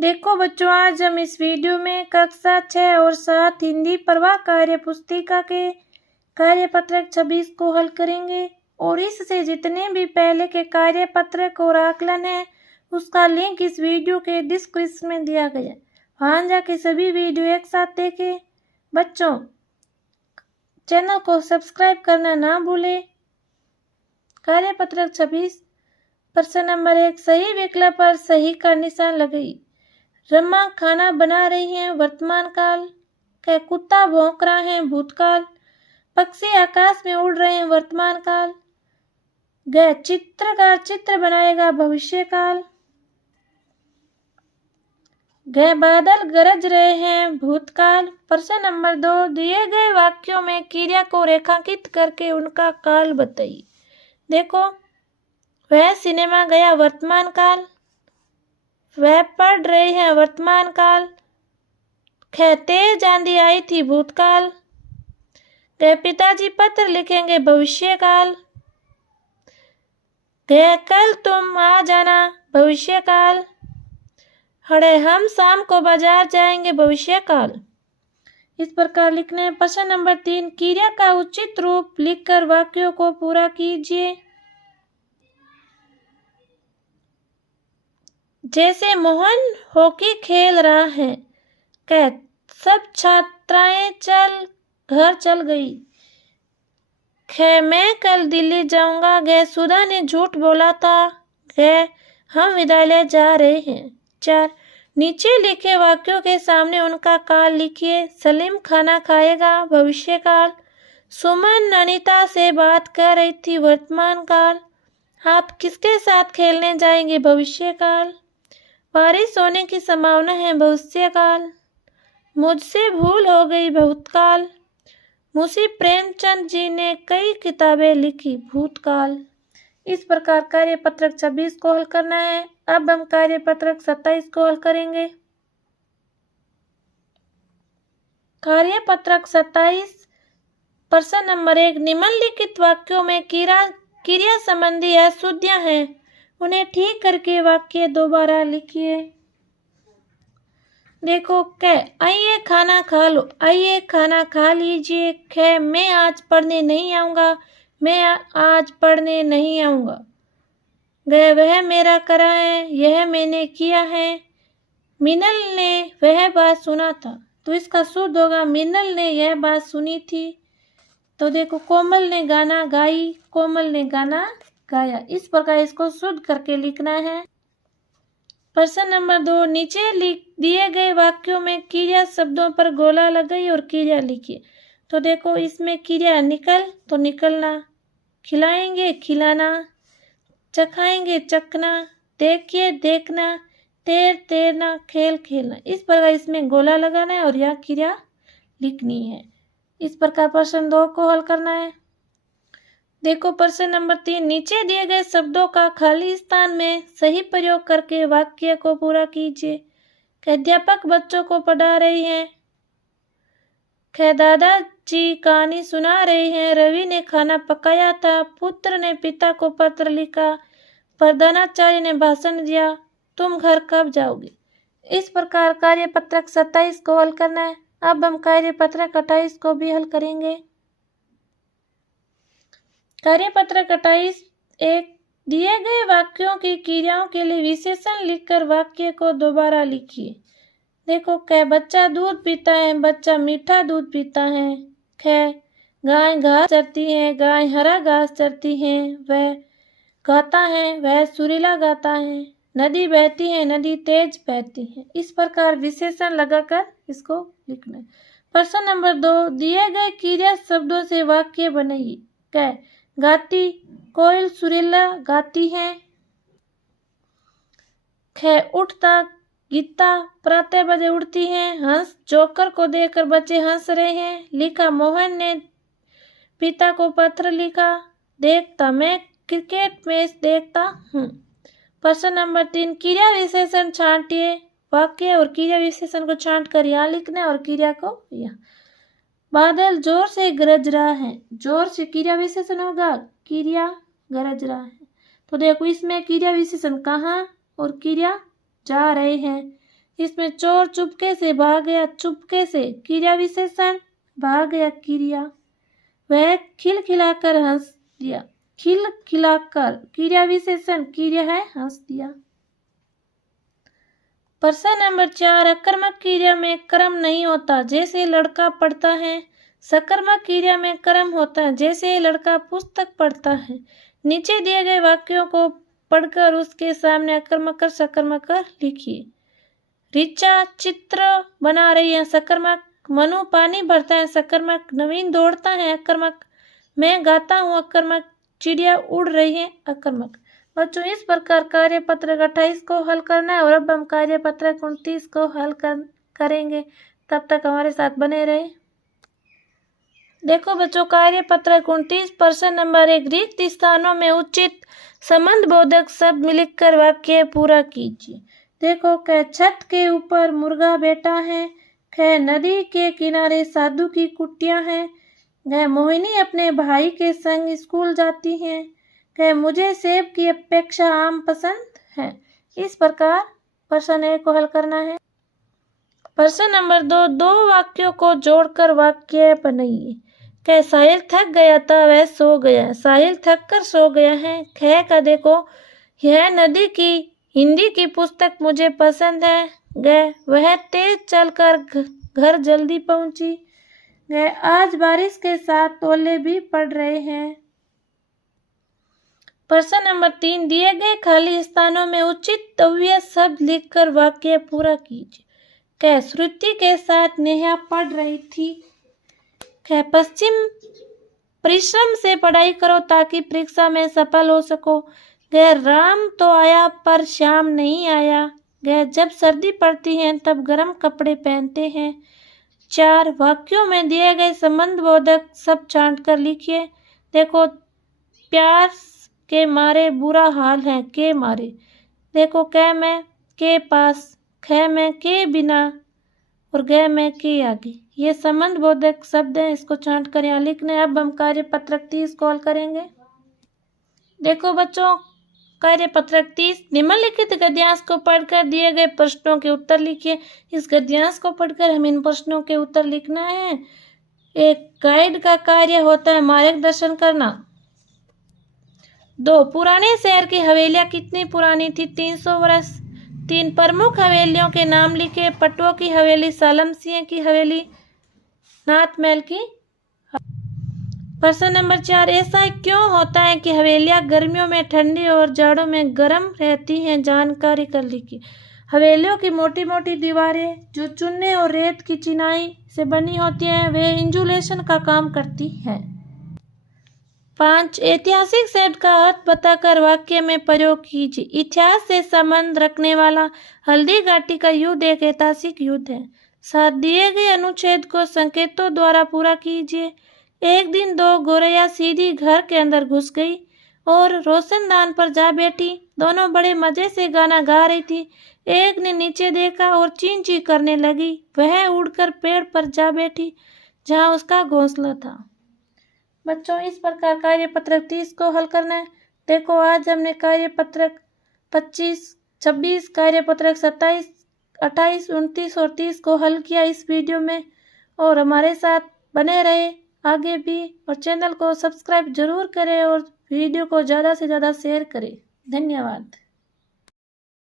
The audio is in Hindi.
देखो बच्चों, आज हम इस वीडियो में कक्षा 6 और 7 हिंदी प्रवाह कार्य पुस्तिका के कार्यपत्रक 26 को हल करेंगे और इससे जितने भी पहले के कार्यपत्रक और आकलन है उसका लिंक इस वीडियो के डिस्क्रिप्शन में दिया गया। वहां जाके सभी वीडियो एक साथ देखें। बच्चों, चैनल को सब्सक्राइब करना ना भूलें। कार्यपत्रक 26 प्रश्न नंबर 1, सही विकल्प पर सही का निशान लगाइए। रमा खाना बना रही है वर्तमान काल। क्या कुत्ता भौंक रहा है भूतकाल। पक्षी आकाश में उड़ रहे हैं वर्तमान काल। गए चित्रकार चित्र बनाएगा भविष्य काल। गए बादल गरज रहे हैं भूतकाल। प्रश्न नंबर 2, दिए गए वाक्यों में क्रिया को रेखांकित करके उनका काल बताइए। देखो, वह सिनेमा गया वर्तमान काल। वह पढ़ रहे हैं वर्तमान काल। तेज आंधी आई थी भूतकाल। गए पिताजी पत्र लिखेंगे भविष्य काल। गए कल तुम आ जाना भविष्य काल। हड़े हम शाम को बाजार जाएंगे भविष्य काल। इस प्रकार लिखने हैं। प्रश्न नंबर 3, क्रिया का उचित रूप लिखकर वाक्यों को पूरा कीजिए। जैसे मोहन हॉकी खेल रहा है। कह सब छात्राएं घर चल गई। मैं कल दिल्ली जाऊंगा। गए सुधा ने झूठ बोला था। गए हम विद्यालय जा रहे हैं। 4, नीचे लिखे वाक्यों के सामने उनका काल लिखिए। सलीम खाना खाएगा भविष्य काल। सुमन अनीता से बात कर रही थी वर्तमान काल। आप किसके साथ खेलने जाएंगे भविष्य काल। बारिश होने की संभावना है भविष्य काल। मुझसे भूल हो गई भूतकाल। मुंशी प्रेमचंद जी ने कई किताबें लिखी भूतकाल। इस प्रकार कार्यपत्रक 26 को हल करना है। अब हम कार्यपत्रक 27 को हल करेंगे। कार्यपत्रक 27 प्रश्न नंबर 1, निम्नलिखित वाक्यों में क्रिया संबंधी अशुद्धियां हैं, उन्हें ठीक करके वाक्य दोबारा लिखिए। देखो, आइए खाना खा लो। आइए खाना खा लीजिए। मैं आज पढ़ने नहीं आऊँगा। मैं आज पढ़ने नहीं आऊँगा। गए वह मेरा करा है। यह मैंने किया है। मिनल ने वह बात सुना था। तो इसका शुद्ध होगा मिनल ने यह बात सुनी थी। तो देखो, कोमल ने गाना गाई। कोमल ने गाना गाया। इस प्रकार इसको शुद्ध करके लिखना है। प्रश्न नंबर 2, नीचे दिए गए वाक्यों में क्रिया शब्दों पर गोला लगाइए और क्रिया लिखिए। तो देखो, इसमें क्रिया निकल तो निकलना, खिलाएंगे खिलाना, चखाएंगे चखना, देखिए देखना, तैरना, खेल खेलना। इस प्रकार इसमें गोला लगाना है और यह क्रिया लिखनी है। इस प्रकार प्रश्न 2 को हल करना है। देखो, प्रश्न नंबर 3, नीचे दिए गए शब्दों का खाली स्थान में सही प्रयोग करके वाक्य को पूरा कीजिए। अध्यापक बच्चों को पढ़ा रही हैं। दादाजी कहानी सुना रहे हैं। रवि ने खाना पकाया था। पुत्र ने पिता को पत्र लिखा। प्रधानाचार्य ने भाषण दिया। तुम घर कब जाओगे। इस प्रकार कार्यपत्रक 27 को हल करना है। अब हम कार्यपत्रक 28 को भी हल करेंगे। कार्यपत्रक 28 1, दिए गए वाक्यों की क्रियाओं के लिए विशेषण लिखकर वाक्य को दोबारा लिखिए। देखो, बच्चा दूध पीता है। बच्चा मीठा दूध पीता है। गाय घास चरती है। गाय हरा घास चरती है। वह गाता है। वह सुरीला गाता है। नदी बहती है। नदी तेज बहती है। इस प्रकार विशेषण लगाकर इसको लिखना है। प्रश्न नंबर 2, दिए गए क्रिया शब्दों से वाक्य बनाइए। गाती, कोयल सुरीला गाती है। उठता, गीता प्रातः बजे उठती है। हंस, जोकर को देखकर बच्चे हंस रहे हैं। लिखा, मोहन ने पिता को पत्र लिखा। देखता, मैं क्रिकेट मैच देखता हूँ। प्रश्न नंबर 3, क्रिया विशेषण छांटिए। वाक्य और क्रिया विशेषण को छांट कर यहाँ लिखना है और क्रिया को यहाँ। बादल जोर से गरज रहा है। जोर से क्रिया विशेषण होगा। क्रिया गरज रहा है। तो देखो, इसमें क्रिया विशेषण कहाँ और क्रिया जा रहे हैं। इसमें चोर चुपके से भाग गया, चुपके से क्रिया विशेषण, भाग गया क्रिया। वह खिलखिलाकर हंस दिया, खिलखिलाकर क्रिया विशेषण, क्रिया है हंस दिया। प्रश्न नंबर 4, अकर्मक क्रिया में कर्म नहीं होता जैसे लड़का पढ़ता है। सकर्मक क्रिया में कर्म होता है जैसे लड़का पुस्तक पढ़ता है। नीचे दिए गए वाक्यों को पढ़कर उसके सामने अकर्मक और सकर्मक लिखिए। ऋचा चित्र बना रही है, सकर्मक। मनु पानी भरता है, सकर्मक। नवीन दौड़ता है, अकर्मक। मैं गाता हूँ, अकर्मक। चिड़िया उड़ रही है, अकर्मक। बच्चों, इस प्रकार कार्यपत्रक 28 को हल करना है और अब हम कार्यपत्रक 29 को हल करेंगे। तब तक हमारे साथ बने रहे। देखो बच्चों, कार्यपत्रक 29 प्रश्न नंबर 1, रिक्त स्थानों में उचित संबंध बोधक शब्द लिखकर वाक्य पूरा कीजिए। देखो, क छत के ऊपर मुर्गा बैठा है। ख नदी के किनारे साधु की कुटिया है। घ मोहिनी अपने भाई के संग स्कूल जाती है। ख मुझे सेब की अपेक्षा आम पसंद है। इस प्रकार प्रश्न 1 को हल करना है। प्रश्न नंबर 2, दो वाक्यों को जोड़कर वाक्य बनाइए। क साहिल थक गया था, वह सो गया। साहिल थक कर सो गया है। ख का देखो, यह नदी की हिंदी की पुस्तक मुझे पसंद है। ग वह तेज चलकर घर जल्दी पहुंची। ग आज बारिश के साथ ओले भी पड़ रहे हैं। प्रश्न नंबर 3, दिए गए खाली स्थानों में उचित अव्यय शब्द लिखकर वाक्य पूरा कीजिए। क श्रुति के साथ नेहा पढ़ रही थी। ख पश्चिम परिश्रम से पढ़ाई करो ताकि परीक्षा में सफल हो सको। ग राम तो आया पर श्याम नहीं आया। ग जब सर्दी पड़ती है तब गर्म कपड़े पहनते हैं। 4, वाक्यों में दिए गए संबंध बोधक शब्द छांट कर लिखिए। देखो, प्यार के मारे बुरा हाल है, के मारे। देखो, क में के पास, ख में के बिना और ग में के आगे। ये संबंध बोधक शब्द हैं, इसको छांट कर यहाँ लिखने। अब हम कार्यपत्रक 30 को हल करेंगे। देखो बच्चों, कार्यपत्रक 30, निम्नलिखित गद्यांश को पढ़कर दिए गए प्रश्नों के उत्तर लिखिए। इस गद्यांश को पढ़कर हम इन प्रश्नों के उत्तर लिखना है। एक गाइड का कार्य होता है मार्गदर्शन करना। 2, पुराने शहर की हवेलियां कितनी पुरानी थी? 300 वर्ष। 3, प्रमुख हवेलियों के नाम लिखे। पटुआ की हवेली, सालम सिंह की हवेली, नाथ महल की। प्रश्न नंबर 4, ऐसा क्यों होता है कि हवेलियां गर्मियों में ठंडी और जाड़ों में गर्म रहती हैं? जानकारी कर लिखिए। हवेलियों की मोटी मोटी दीवारें जो चूने और रेत की चिनाई से बनी होती हैं, वे इंजुलेशन का काम करती हैं। 5, ऐतिहासिक शब्द का अर्थ बताकर वाक्य में प्रयोग कीजिए। इतिहास से संबंध रखने वाला हल्दी घाटी का युद्ध एक ऐतिहासिक युद्ध है। 7, दिए गए अनुच्छेद को संकेतों द्वारा पूरा कीजिए। एक दिन 2 गोरैया सीधी घर के अंदर घुस गई और रोशनदान पर जा बैठी। दोनों बड़े मजे से गाना गा रही थी। एक ने नीचे देखा और चीं चीं करने लगी। वह उड़कर पेड़ पर जा बैठी जहां उसका घोंसला था। बच्चों, इस प्रकार कार्यपत्रक 30 को हल करना है। देखो, आज हमने कार्यपत्रक 25, 26, कार्यपत्रक 27, 28, 29 और 30 को हल किया इस वीडियो में। और हमारे साथ बने रहे आगे भी, और चैनल को सब्सक्राइब जरूर करें और वीडियो को ज़्यादा से ज़्यादा शेयर करें। धन्यवाद।